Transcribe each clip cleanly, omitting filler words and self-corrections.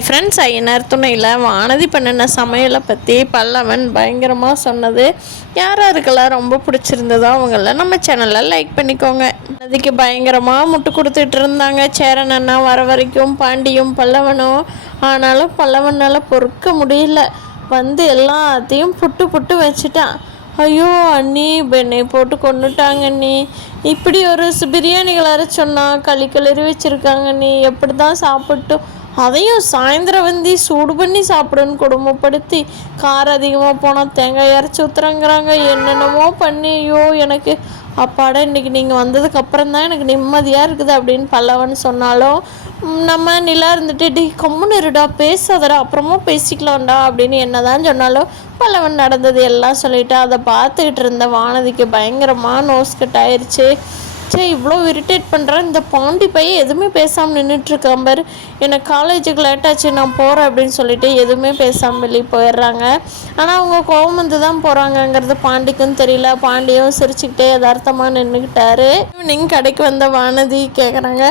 Hi friends, Ayyanar துணையில் Vanathi பண்ணின சமையலை பற்றி பல்லவன் பயங்கரமாக சொன்னது யார் யாருக்கெல்லாம் ரொம்ப பிடிச்சிருந்ததோ அவங்களாம் நம்ம சேனலில் லைக் பண்ணிக்கோங்க. அதுக்கு பயங்கரமாக முட்டு கொடுத்துட்டு இருந்தாங்க சேரன் அண்ணா வர வரைக்கும், பாண்டியும் பல்லவனும். ஆனாலும் பல்லவனால் பொறுக்க முடியல, வந்து எல்லாத்தையும் புட்டு புட்டு வச்சுட்டான். ஐயோ அண்ணி, பெண்ணை போட்டு கொண்டுட்டாங்க அண்ணி, இப்படி ஒரு பிரியாணிகளை சொன்னால் களி கிளறி வச்சுருக்காங்க அண்ணி, எப்படி தான் சாப்பிட்டு அதையும் சாயந்தரம் வந்து சூடு பண்ணி சாப்பிடுன்னு கொடுமைப்படுத்தி காரம் அதிகமாக போனால் தேங்காய் அரைச்சி ஊற்றுறாங்கிறாங்க. என்னென்னமோ பண்ணி ஐயோ எனக்கு அப்பாடா இன்றைக்கி நீங்கள் வந்ததுக்கப்புறம் தான் எனக்கு நிம்மதியாக இருக்குது அப்படின்னு பல்லவன் சொன்னாலும் நம்ம நிலா இருந்துட்டு டி கம்முன்னு இருடா, பேசாதடா, அப்புறமா பேசிக்கலாம்டா அப்படின்னு என்ன தான் சொன்னாலும் பல்லவன் நடந்தது எல்லாம் சொல்லிவிட்டு அதை பார்த்துக்கிட்டு இருந்த வானதிக்கு பயங்கரமாக நோஸ்கட் ஆயிடுச்சு. சே, இவ்வளோ இரிட்டேட் பண்ணுறேன், இந்த பாண்டி பையன் எதுவுமே பேசாமல் நின்றுட்டுருக்கான் பாரு, எனக்கு காலேஜுக்கு லேட்டாச்சு நான் போகிறேன் அப்படின்னு சொல்லிட்டு எதுவுமே பேசாமல் வெளியே போயிடுறாங்க. ஆனால் அவங்க கோவம் வந்து தான் போகிறாங்கங்கிறது பாண்டிக்கும் தெரியல. பாண்டியும் சிரிச்சுக்கிட்டே யதார்த்தமாக நின்றுக்கிட்டாரு. ஈவினிங் கடைக்கு வந்த வானதி கேட்குறாங்க,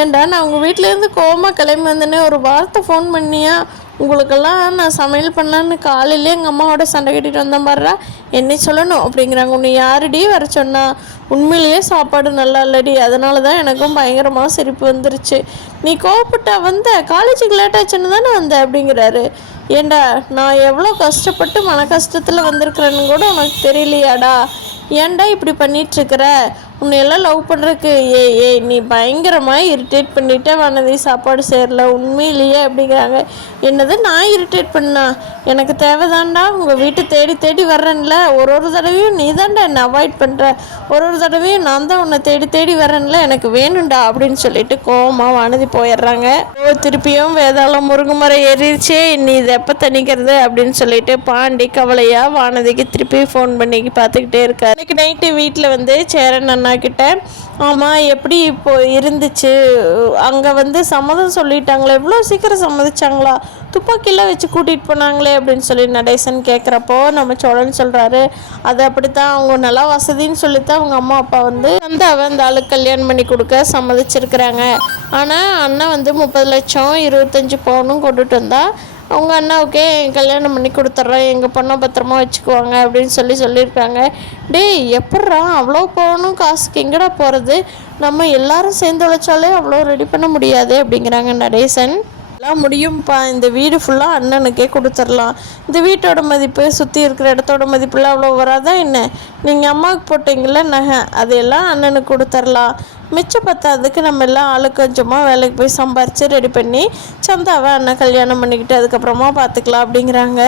ஏன்டா நான் உங்கள் வீட்டிலேருந்து கோவமாக கிளம்பி வந்தேன்னே ஒரு வார்த்தை ஃபோன் பண்ணியா, உங்களுக்கெல்லாம் நான் சமையல் பண்ணலான்னு காலையிலே எங்கள் அம்மாவோட சண்டை கட்டிட்டு வந்தேன் பாடுறா, என்னை சொல்லணும் அப்படிங்கிறாங்க. உன்னை யாருடி வர சொன்னா, உண்மையிலேயே சாப்பாடு நல்லா இல்லடி, அதனால தான் எனக்கும் பயங்கரமாக சிரிப்பு வந்துருச்சு, நீ கோவப்பட்டா வந்த, காலேஜுக்கு லேட்டாச்சுன்னு தானே வந்த அப்படிங்கிறாரு. ஏண்டா நான் எவ்வளோ கஷ்டப்பட்டு மன கஷ்டத்தில் வந்திருக்கிறேன்னு கூட உனக்கு தெரியலையாடா, ஏன்டா இப்படி பண்ணிகிட்ருக்கிற, உன்னையெல்லாம் லவ் பண்ணுறக்கு ஏய் நீ பயங்கரமாக இரிட்டேட் பண்ணிவிட்ட வானதி, சாப்பாடு சேரல உண்மையிலேயே அப்படிங்கிறாங்க. என்னது நான் இரிட்டேட் பண்ணா, எனக்கு தேவைதான்டா, உங்கள் வீட்டை தேடி தேடி வர்றேன்ல, ஒரு தடவையும் நீ தான்டா என்னை அவாய்ட் பண்ணுற, ஒரு தடவையும் நான் தான் உன்னை தேடி தேடி வர்றேன்ல, எனக்கு வேணும்டா அப்படின்னு சொல்லிட்டு கோவமாக வானதி போயிடுறாங்க. திருப்பியும் வேதாளம் முருங்குமரை ஏறிடுச்சே, நீ இதை எப்போ தணிக்கிறது அப்படின்னு சொல்லிட்டு பாண்டி கவலையாக வானதிக்கு திருப்பி ஃபோன் பண்ணி பார்த்துக்கிட்டே இருக்காரு. இன்னைக்கு நைட்டு வீட்டில் வந்து சேரன் அண்ணா கிட்ட, ஆமாம் எப்படி இப்போ இருந்துச்சு, அங்கே வந்து சம்மதம் சொல்லிட்டாங்களே, எவ்வளோ சீக்கிரம் சம்மதிச்சாங்களா, துப்பாக்கியெல்லாம் வச்சு கூட்டிகிட்டு போனாங்களே அப்படின்னு சொல்லி நடேசன் கேட்குறப்போ நம்ம சோழன் சொல்கிறாரு, அது அப்படித்தான், அவங்க நல்லா வசதின்னு சொல்லித்தான் அவங்க அம்மா அப்பா வந்து அந்த ஆளுக்கு கல்யாணம் பண்ணி கொடுக்க சம்மதிச்சிருக்கிறாங்க. ஆனால் அண்ணன் வந்து 30 லட்சம் 25 பவுனும் கொண்டுட்டு வந்தால் அவங்க அண்ணாவுக்கே கல்யாணம் பண்ணி கொடுத்துட்றோம், எங்கள் பொண்ணை பத்திரமா வச்சுக்குவாங்க அப்படின்னு சொல்லியிருக்காங்க. டேய் எப்பட்றா அவ்வளோ போகணும், காசுக்கு எங்கடா போகிறது, நம்ம எல்லாரும் சேர்ந்து உழைச்சாலே அவ்வளோ ரெடி பண்ண முடியாது அப்படிங்கிறாங்க நடேசன். எல்லாம் முடியும்ப்பா, இந்த வீடு ஃபுல்லாக அண்ணனுக்கே கொடுத்துடலாம், இந்த வீட்டோட மதிப்பு சுற்றி இருக்கிற இடத்தோட மதிப்புலாம் அவ்வளோ வராதா என்ன, நீங்கள் அம்மாவுக்கு போட்டிங்கள நகை அதையெல்லாம் அண்ணனுக்கு கொடுத்துடலாம், மிச்சம் பத்தாததுக்கு நம்ம எல்லாம் ஆளுக்கு கொஞ்சமாக வேலைக்கு போய் சம்பாரித்து ரெடி பண்ணி சந்தாவை அண்ணன் கல்யாணம் பண்ணிக்கிட்டு அதுக்கப்புறமா பார்த்துக்கலாம் அப்படிங்கிறாங்க.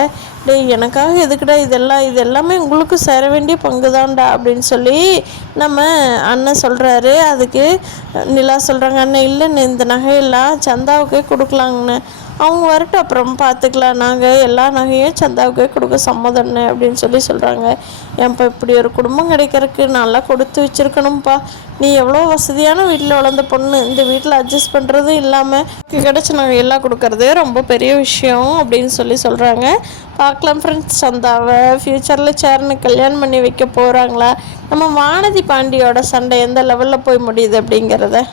டேய் எனக்காக எதுக்குடா இது எல்லாமே உங்களுக்கு சேர வேண்டிய பங்கு தான்டா அப்படின்னு சொல்லி நம்ம அண்ணன் சொல்கிறாரு. அதுக்கு நிலா சொல்கிறாங்க, அண்ணன் இல்லைன்னு இந்த நகையெல்லாம் சந்தாவுக்கே கொடுக்கலாங்கண்ணே, அவங்க வரட்டும் அப்புறம் பார்த்துக்கலாம், நாங்கள் எல்லா நகையும் சந்தாவுக்கே கொடுக்க சம்மதம்னு அப்படின்னு சொல்கிறாங்க. ஏன்ப்பா இப்படி ஒரு குடும்பம் கிடைக்கிறதுக்கு நல்லா கொடுத்து வச்சுருக்கணும்ப்பா, நீ எவ்வளோ வசதியான வீட்டில் வளர்ந்த பொண்ணு, இந்த வீட்டில் அட்ஜஸ்ட் பண்ணுறதும் இல்லாமல் கிடச்சி நாங்கள் எல்லாம் கொடுக்கறதே ரொம்ப பெரிய விஷயம் அப்படின்னு சொல்கிறாங்க. பார்க்கலாம் ஃப்ரெண்ட்ஸ், சந்தாவை ஃப்யூச்சரில் சேரனுக்கு கல்யாணம் பண்ணி வைக்க போகிறாங்களா, நம்ம வானதி பாண்டியோட சண்டை எந்த லெவலில் போய் முடியுது அப்படிங்கிறத.